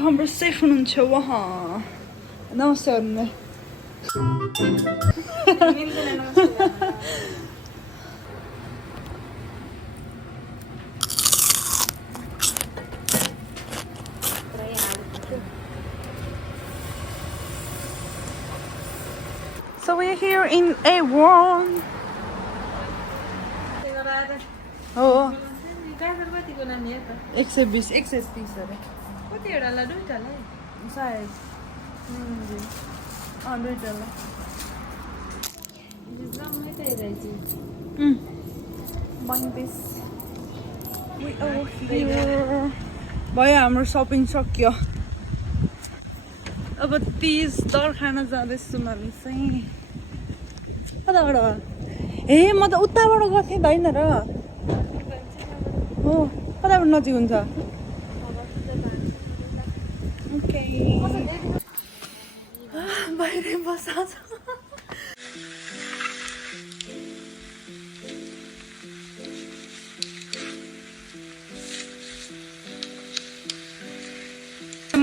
हाम्रो सेफ हुनुहुन्छ उहाँ नमस्ते गर्नु So we're here in A1. Oh. 120 130 अरे कतिवटालाई दुईटालाई सायद दुईटालाई जम्मै त्यही रहेछ buying this we are here भयो हाम्रो सपिङ सक्यो अब तीज दर खान जाँदैछौँ हामी चाहिँ कताबाट ए म त उताबाट गर्थेँ त होइन र हो कताबाट नजिक हुन्छ ओके बाहिर बसा छ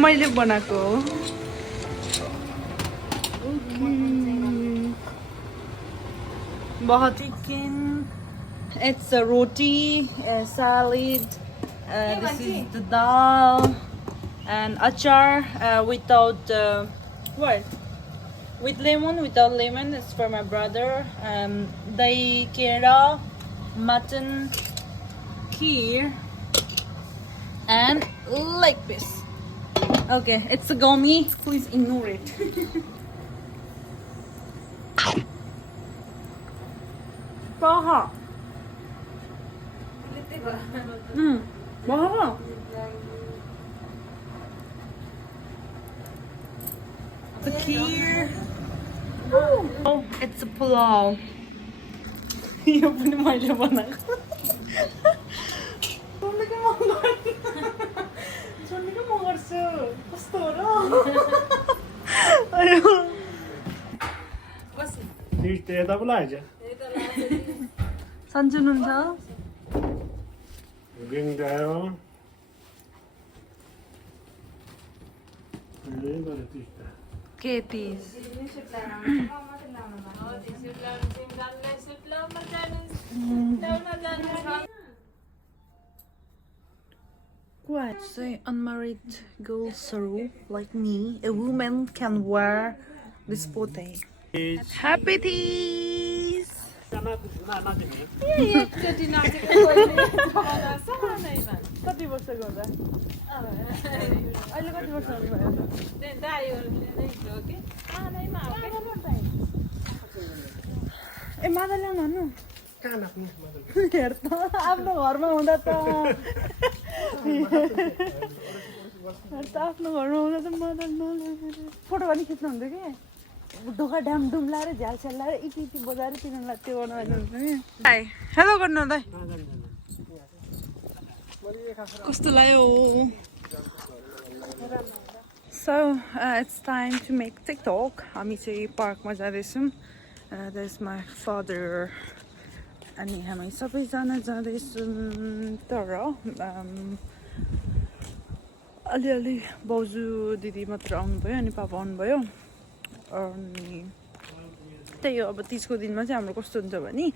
मैले बनाएको बहुत chicken it's a roti, a salad, this is the dal and achar without what? With lemon, without lemon, it's for my brother. Dahi kera, mutton, kheer and leg piece. Okay, it's a gummy, please ignore it. Baha. Baha. The kheer. Oh, it's a pulao. You put my labana. Sanju nunsa? Ketis. What say unmarried girl sorrow like me, a woman can wear this pote. Happy teas! कति वर्ष गर्दा अहिले कति वर्ष भयो ए मादा ल्याउनु भन्नु हेर त आफ्नो घरमा हुँदा त आफ्नो घरमा हुँदा त मादा नल्याउनु फोटो पनि खिच्नु हुन्थ्यो कि ढोका ड्याम डुम लाएर झ्याल स्याल लाएर इति इति बजाएर तिनीहरूलाई त्यो गर्नु हुन्छ नि हेलो गर्नु दाइ कस्तो लाग्यो So it's time to make TikTok. हामी चाहिँ पार्कमा जाँदैछौँ That is my father अनि हामी सबैजना जाँदैछौँ तर अलिअलि बाउजू दिदी मात्र आउनुभयो अनि पापा आउनुभयो अनि त्यही हो अब तीजको दिनमा चाहिँ हाम्रो कस्तो हुन्छ भने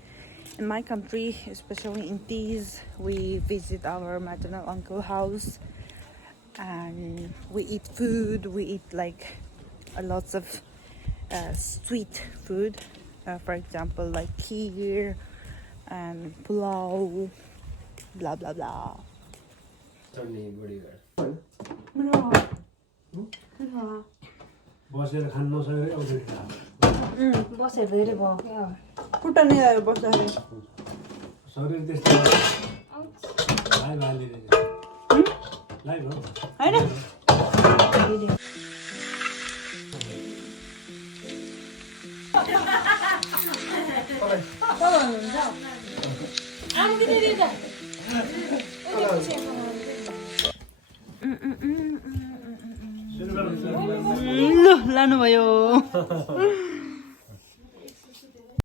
in my country, especially in Tees, we visit our maternal uncle house and we eat food, we eat like lots of sweet food, for example like kheer and pulao, blah blah blah. बसेर धेरै भयो खुट्टा नै आयो बस्दाखेरि शरीर त्यस्तो live हालिदिन्छ लाइभ हो हैन ल लानुभयो